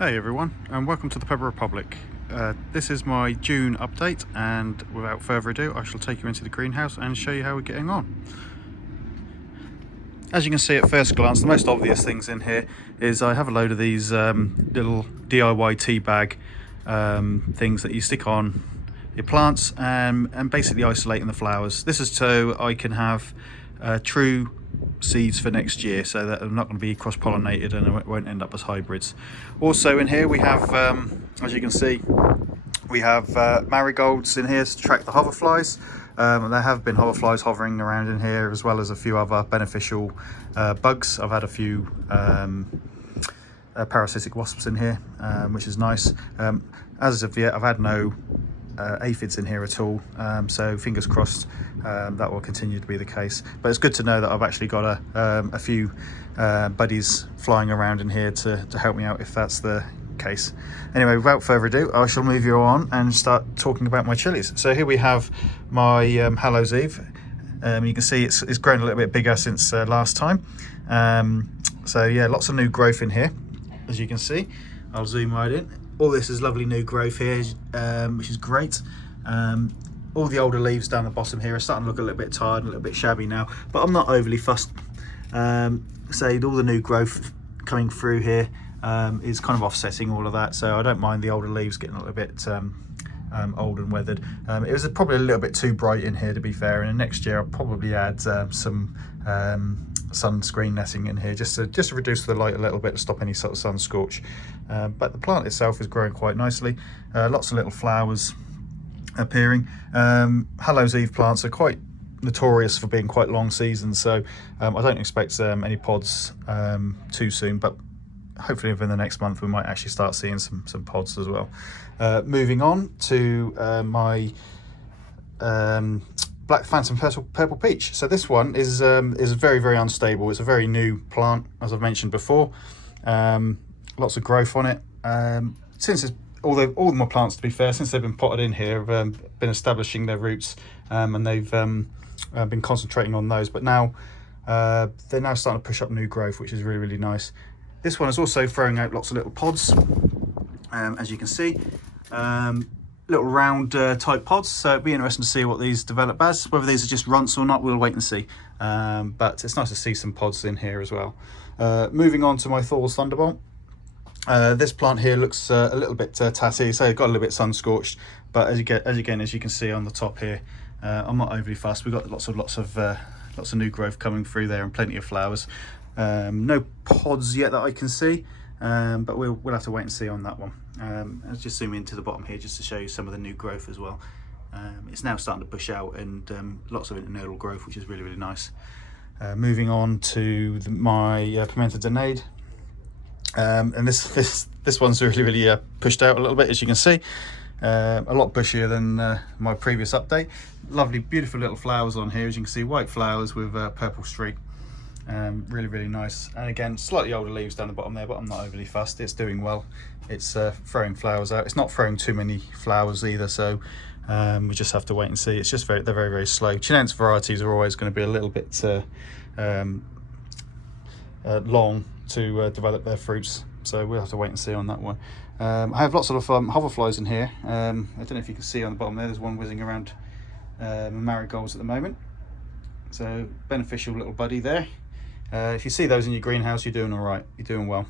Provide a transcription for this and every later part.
Hey everyone, and welcome to the Pebble Republic. This is my June update, and without further ado I shall take you into the greenhouse and show you how we're getting on. As you can see at first glance, the most obvious things in here is I have a load of these little DIY tea bag things that you stick on your plants and basically isolating the flowers. This is so I can have true seeds for next year, so that they're not going to be cross-pollinated and it won't end up as hybrids. Also in here we have, as you can see, we have marigolds in here to attract the hoverflies. There have been hoverflies hovering around in here, as well as a few other beneficial bugs. I've had a few parasitic wasps in here, which is nice. As of yet I've had no aphids in here at all, so fingers crossed that will continue to be the case. But it's good to know that I've actually got a few buddies flying around in here to help me out if that's the case. Anyway, without further ado, I shall move you on and start talking about my chilies. So here we have my Hallows Eve. You can see it's grown a little bit bigger since last time. So yeah, lots of new growth in here, as you can see. I'll zoom right in. All this is lovely new growth here, which is great. All the older leaves down the bottom here are starting to look a little bit tired, a little bit shabby now, but I'm not overly fussed. Say all the new growth coming through here is kind of offsetting all of that, so I don't mind the older leaves getting a little bit old and weathered. It was probably a little bit too bright in here, to be fair, and next year I'll probably add some sunscreen netting in here just to reduce the light a little bit to stop any sort of sun scorch. But the plant itself is growing quite nicely. Lots of little flowers appearing. Hallows Eve plants are quite notorious for being quite long seasons, so I don't expect any pods too soon, but hopefully within the next month we might actually start seeing some pods as well. Moving on to my Black Phantom Purple Peach. So this one is very unstable. It's a very new plant, as I've mentioned before. Lots of growth on it. Since all my plants, to be fair, since they've been potted in here, have been establishing their roots, and they've been concentrating on those. But now they're now starting to push up new growth, which is really nice. This one is also throwing out lots of little pods, as you can see. Little round type pods, so it'll be interesting to see what these develop as. Whether these are just runts or not, we'll wait and see. But it's nice to see some pods in here as well. Moving on to my Thor's Thunderbolt. This plant here looks a little bit tatty, so it got a little bit sun scorched, but as you can see on the top here, I'm not overly fussed. We've got lots of new growth coming through there and plenty of flowers. No pods yet that I can see, but we'll have to wait and see on that one. Let's just zoom into the bottom here just to show you some of the new growth as well. It's now starting to push out, and lots of internodal growth, which is really nice. Moving on to my Pimento Donade. And this one's really pushed out a little bit, as you can see. A lot bushier than my previous update. Lovely, beautiful little flowers on here, as you can see, white flowers with purple streak. Really nice. And again, slightly older leaves down the bottom there, but I'm not overly fussed. It's doing well. It's throwing flowers out. It's not throwing too many flowers either, so we just have to wait and see. It's just they're very slow. Chinense varieties are always going to be a little bit long to develop their fruits, so we'll have to wait and see on that one. I have lots of hoverflies in here. I don't know if you can see on the bottom there's one whizzing around marigolds at the moment, so beneficial little buddy there. If you see those in your greenhouse, you're doing all right, you're doing well.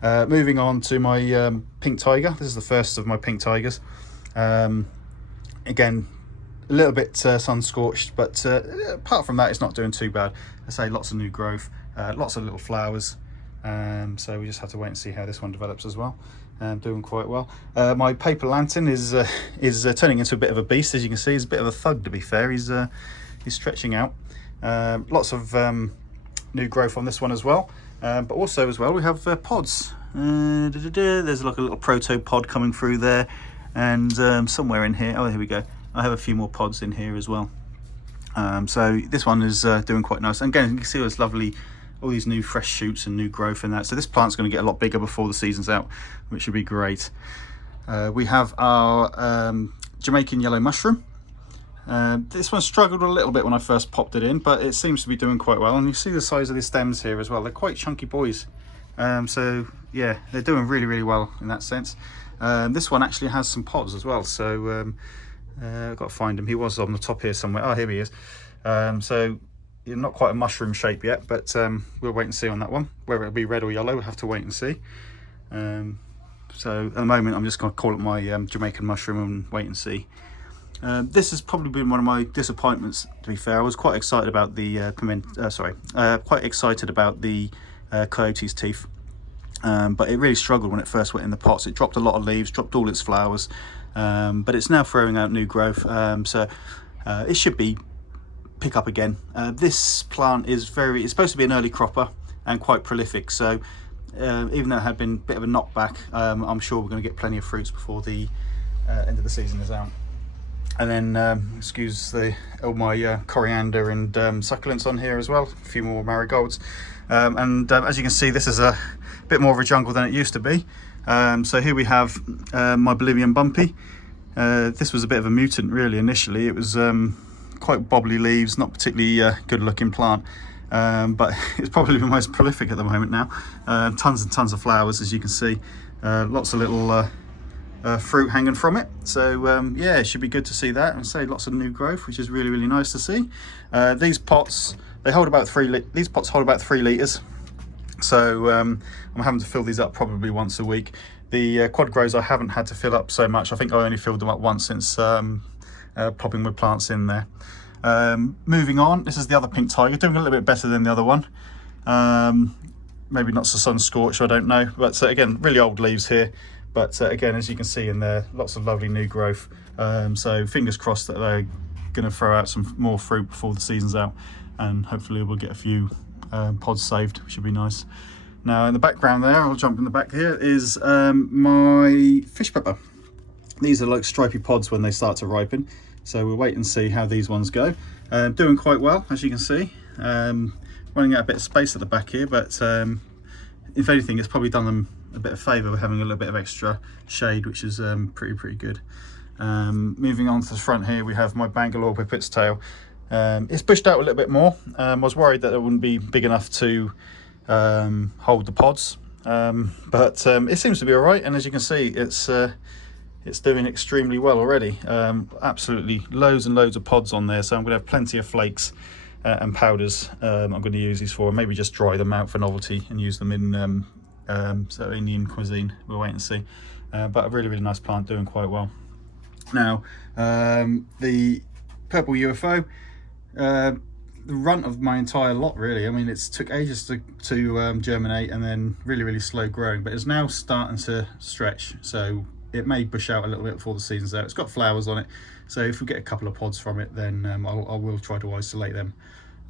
Moving on to my pink tiger. This is the first of my pink tigers. Again, a little bit sun scorched, but apart from that, it's not doing too bad. I say lots of new growth, lots of little flowers. So we just have to wait and see how this one develops as well. Doing quite well. My paper lantern is turning into a bit of a beast, as you can see. He's a bit of a thug, to be fair. He's stretching out. Lots of new growth on this one as well. But also as well, we have pods. There's like a little proto pod coming through there, and somewhere in here, oh, here we go. I have a few more pods in here as well. So this one is doing quite nice. And again, you can see it's lovely, all these new fresh shoots and new growth in that. So this plant's going to get a lot bigger before the season's out, which should be great. We have our Jamaican yellow mushroom. This one struggled a little bit when I first popped it in, but it seems to be doing quite well. And you see the size of the stems here as well. They're quite chunky boys. So yeah, they're doing really, really well in that sense. This one actually has some pods as well, so I've got to find him. He was on the top here somewhere. Oh, here he is. So you're not quite a mushroom shape yet, but we'll wait and see on that one. Whether it'll be red or yellow, we'll have to wait and see. So at the moment, I'm just going to call it my Jamaican mushroom and wait and see. This has probably been one of my disappointments, to be fair. I was quite excited about the quite excited about the coyote's teeth, but it really struggled when it first went in the pots. It dropped a lot of leaves, dropped all its flowers, but it's now throwing out new growth, so it should pick up again. This plant is it's supposed to be an early cropper and quite prolific, so even though it had been a bit of a knockback, I'm sure we're going to get plenty of fruits before the end of the season is out. And then excuse all my coriander and succulents on here as well, a few more marigolds, and as you can see, this is a bit more of a jungle than it used to be. So here we have my Bolivian bumpy. This was a bit of a mutant really initially. It was quite bobbly leaves, not particularly good looking plant, but it's probably the most prolific at the moment now. Tons and tons of flowers, as you can see, lots of little fruit hanging from it. So yeah, it should be good to see that, and say lots of new growth, which is really, really nice to see. These pots, they hold about these pots hold about 3 litres, so I'm having to fill these up probably once a week. The quad grows I haven't had to fill up so much. I think I only filled them up once since popping with plants in there. Moving on, this is the other pink tiger, doing a little bit better than the other one. Maybe not so sun scorched, I don't know, but again, really old leaves here. But again, as you can see in there, lots of lovely new growth. So fingers crossed that they're going to throw out some more fruit before the season's out, and hopefully we'll get a few pods saved, which would be nice. Now in the background there, I'll jump in the back here, is my fish pepper. These are like stripy pods when they start to ripen, so we'll wait and see how these ones go. Doing quite well, as you can see. Running out a bit of space at the back here, but if anything, it's probably done them a bit of favour with having a little bit of extra shade, which is pretty good. Moving on to the front here, we have my Bangalore pipit's tail. It's pushed out a little bit more. I was worried that it wouldn't be big enough to hold the pods, but it seems to be all right, and as you can see, it's doing extremely well already. Absolutely loads and loads of pods on there, so I'm going to have plenty of flakes and powders I'm going to use these for. Maybe just dry them out for novelty and use them in so Indian cuisine. We'll wait and see, but a really nice plant, doing quite well. Now the purple UFO, the runt of my entire lot really. I mean, it took ages to germinate, and then really slow growing, but it's now starting to stretch, so it may bush out a little bit before the season's out. It's got flowers on it, so if we get a couple of pods from it, then I will try to isolate them,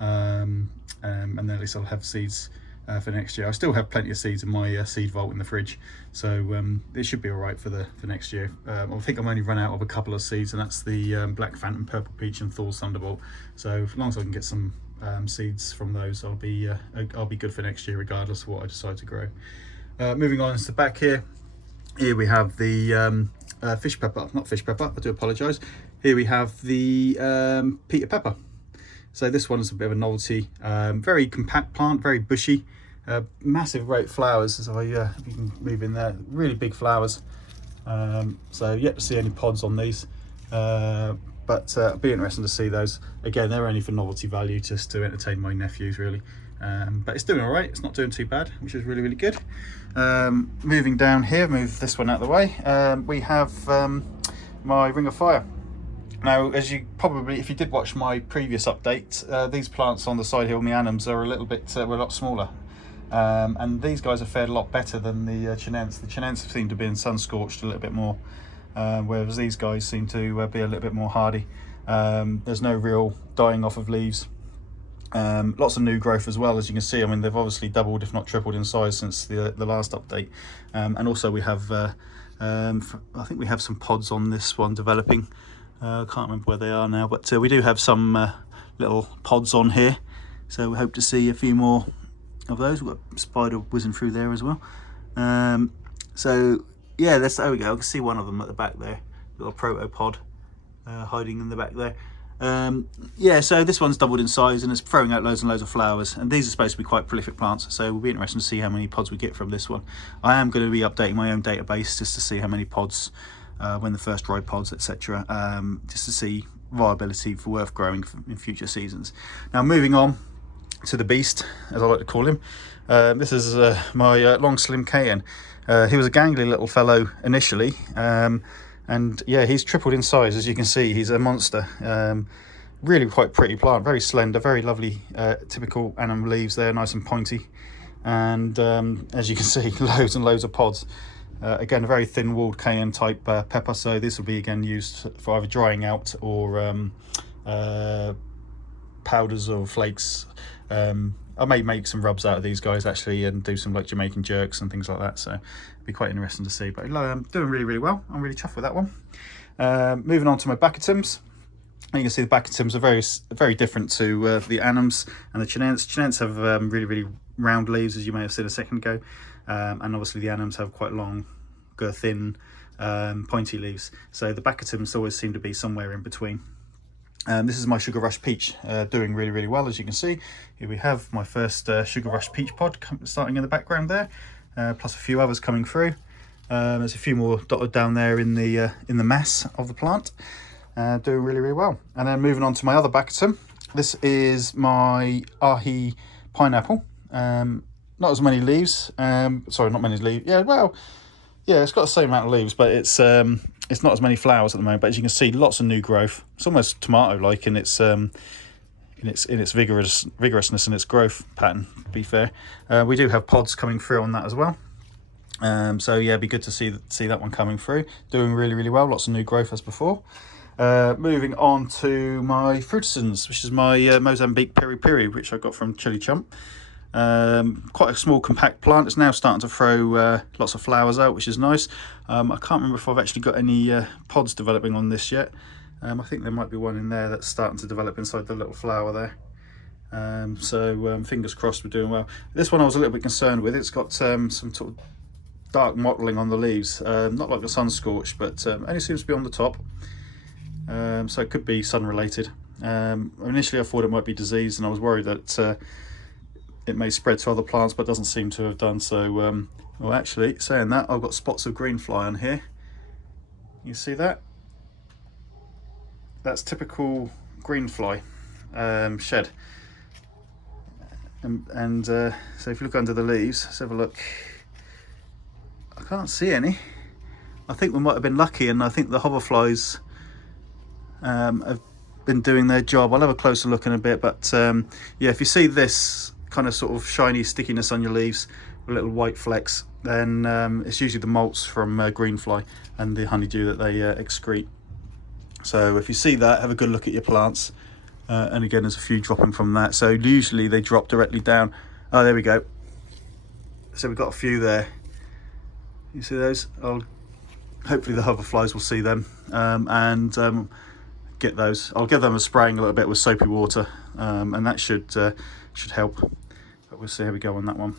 and then at least I'll have seeds for next year. I still have plenty of seeds in my seed vault in the fridge, so it should be all right for next year. I think I'm only run out of a couple of seeds, and that's the Black Phantom, Purple Peach, and Thor's Thunderbolt. So as long as I can get some seeds from those, I'll be good for next year, regardless of what I decide to grow. Moving on to the back here. Here we have the fish pepper, not fish pepper, I do apologise. Here we have the Peter pepper. So this one is a bit of a novelty. Very compact plant, very bushy, massive great flowers. So if you can move in there, really big flowers. So yet to see any pods on these, but it'll be interesting to see those. Again, they're only for novelty value, just to entertain my nephews really. But it's doing all right, it's not doing too bad, which is really good. Moving down here, move this one out of the way, we have my Ring of Fire. Now, as you probably, if you did watch my previous update, these plants on the side hill meanums are were a lot smaller, and these guys have fared a lot better than the Chinense. The Chinense seem to be sun scorched a little bit more, whereas these guys seem to be a little bit more hardy. There's no real dying off of leaves. Lots of new growth as well, as you can see. I mean, they've obviously doubled, if not tripled in size since the last update. And also we have, I think we have some pods on this one developing. I can't remember where they are now, but we do have some little pods on here. So we hope to see a few more of those. We've got a spider whizzing through there as well. So yeah, there we go. I can see one of them at the back there, little protopod hiding in the back there. Yeah, so this one's doubled in size and it's throwing out loads and loads of flowers, and these are supposed to be quite prolific plants, so it'll be interesting to see how many pods we get from this one. I am going to be updating my own database just to see how many pods, when the first dry pods, etc., just to see viability for worth growing in future seasons. Now moving on to the beast, as I like to call him. This is my long slim cayenne. He was a gangly little fellow initially, and yeah, he's tripled in size, as you can see. He's a monster. Really quite pretty plant, very slender, very lovely, typical annum leaves there, nice and pointy, and as you can see, loads and loads of pods. Again, a very thin-walled cayenne type pepper, so this will be again used for either drying out or powders or flakes. I may make some rubs out of these guys actually and do some like Jamaican jerks and things like that, so it'll be quite interesting to see. But I'm doing really well. I'm really chuffed with that one. Moving on to my Bacchitums. And you can see the Bacchitums are very different to the annums and the Chinense. Chinense have really round leaves, as you may have seen a second ago, and obviously the annums have quite long, thin, pointy leaves. So the Bacchitums always seem to be somewhere in between. This is my Sugar Rush Peach, doing really well, as you can see. Here we have my first Sugar Rush Peach pod starting in the background there, plus a few others coming through. There's a few more dotted down there in the mass of the plant, doing really well. And then moving on to my other Bacchitum. This is my Ahi pineapple. Not as many leaves. Sorry, not many leaves. Yeah, well, yeah, it's got the same amount of leaves, but it's not as many flowers at the moment. But as you can see, lots of new growth. It's almost tomato-like in its vigorousness and its growth pattern, to be fair. We do have pods coming through on that as well. So yeah, it'd be good to see that one coming through. Doing really well. Lots of new growth as before. Moving on to my Fruitisons, which is my Mozambique Piri Piri, which I got from Chilli Chump. Quite a small compact plant. It's now starting to throw lots of flowers out, which is nice. I can't remember if I've actually got any pods developing on this yet. I think there might be one in there that's starting to develop inside the little flower there. So fingers crossed we're doing well. This one I was a little bit concerned with. It's got some sort of dark mottling on the leaves, not like the sun scorched, but only seems to be on the top. So it could be sun related. Initially I thought it might be disease, and I was worried that it may spread to other plants, but doesn't seem to have done so. Well, actually, saying that, I've got spots of green fly on here. You see that? That's typical green fly shed. And so if you look under the leaves, let's have a look. I can't see any. I think we might have been lucky, and I think the hoverflies have been doing their job. I'll have a closer look in a bit, but yeah, if you see this kind of sort of shiny stickiness on your leaves with little white flecks, then it's usually the molts from greenfly and the honeydew that they excrete. So if you see that, have a good look at your plants, and again there's a few dropping from that, so usually they drop directly down. Oh, there we go. So we've got a few there. You see those? Hopefully the hoverflies will see them, and get those. I'll give them a spraying a little bit with soapy water, and that should help. But we'll see how we go on that one.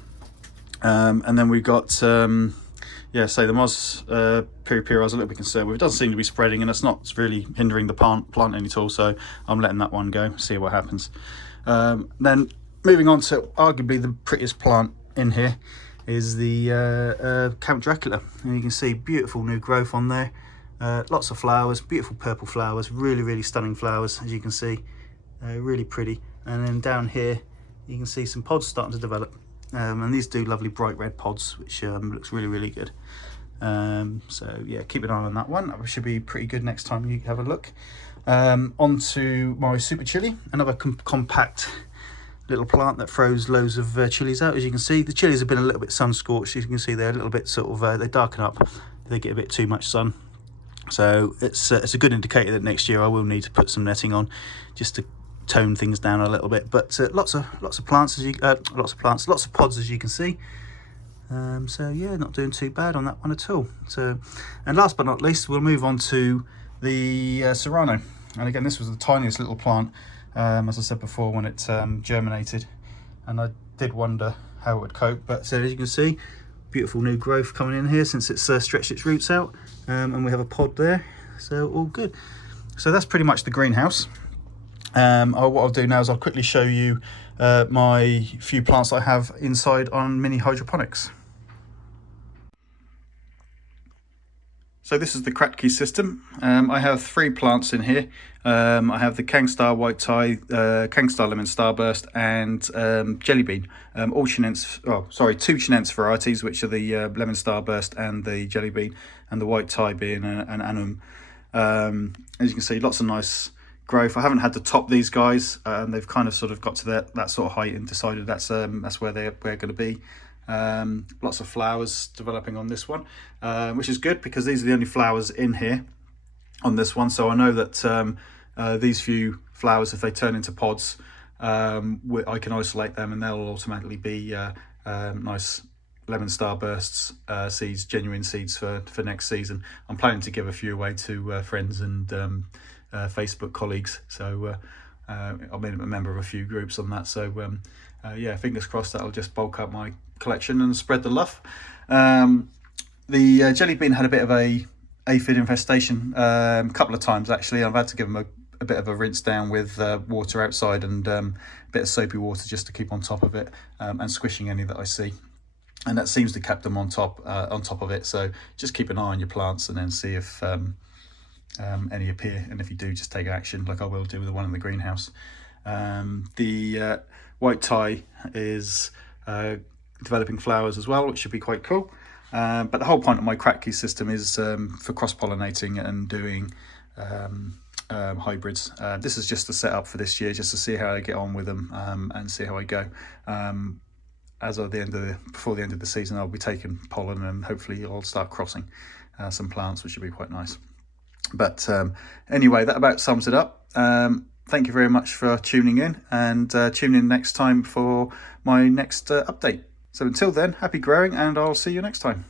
And then we've got yeah, so the Moz Piri Piri I was a little bit concerned with. It doesn't seem to be spreading, and it's not really hindering the plant any at all, so I'm letting that one go, see what happens. Then moving on to arguably the prettiest plant in here is the Count Dracula, and you can see beautiful new growth on there. Lots of flowers, beautiful purple flowers, really stunning flowers, as you can see, really pretty. And then down here you can see some pods starting to develop, and these do lovely bright red pods, which looks really good. So yeah, keep an eye on that one. That should be pretty good next time you have a look. Onto my Super Chilli, another compact little plant that throws loads of chilies out. As you can see, the chilies have been a little bit sun scorched. As you can see, they're a little bit sort of they darken up, they get a bit too much sun. So it's a good indicator that next year I will need to put some netting on, just to tone things down a little bit. But lots of plants, lots of pods, as you can see. So yeah, not doing too bad on that one at all. So, and last but not least, we'll move on to the Serrano. And again, this was the tiniest little plant, as I said before, when it germinated, and I did wonder how it would cope. But so as you can see, beautiful new growth coming in here since it's stretched its roots out, and we have a pod there, so all good. So that's pretty much the greenhouse. What I'll do now is I'll quickly show you my few plants that I have inside on mini hydroponics. So this is the Kratky system. I have 3 plants in here. I have the Kangstar White Tie, Kangstar Lemon Starburst, and Jelly Bean. All Chinense, oh sorry, 2 Chinense varieties, which are the Lemon Starburst and the Jelly Bean, and the White Tie being an annum. As you can see, lots of nice growth. I haven't had to top these guys. They've kind of sort of got to that sort of height and decided that's where they're going to be. Lots of flowers developing on this one, which is good because these are the only flowers in here on this one. So I know that these few flowers, if they turn into pods, I can isolate them and they'll automatically be nice lemon starbursts seeds, genuine seeds for next season. I'm planning to give a few away to friends and Facebook colleagues. So I'm a member of a few groups on that. So yeah, fingers crossed that'll just bulk up my collection and spread the love. The Jelly Bean had a bit of a aphid infestation a couple of times actually. I've had to give them a bit of a rinse down with water outside and a bit of soapy water just to keep on top of it, and squishing any that I see. And that seems to keep them on top of it. So just keep an eye on your plants and then see if any appear, and if you do, just take action like I will do with the one in the greenhouse. The White Tie is developing flowers as well, which should be quite cool. But the whole point of my Kratky system is for cross-pollinating and doing hybrids. This is just the setup for this year, just to see how I get on with them and see how I go. Before the end of the season, I'll be taking pollen and hopefully I'll start crossing some plants, which should be quite nice. But anyway, that about sums it up. Thank you very much for tuning in, and tune in next time for my next update. So until then, happy growing, and I'll see you next time.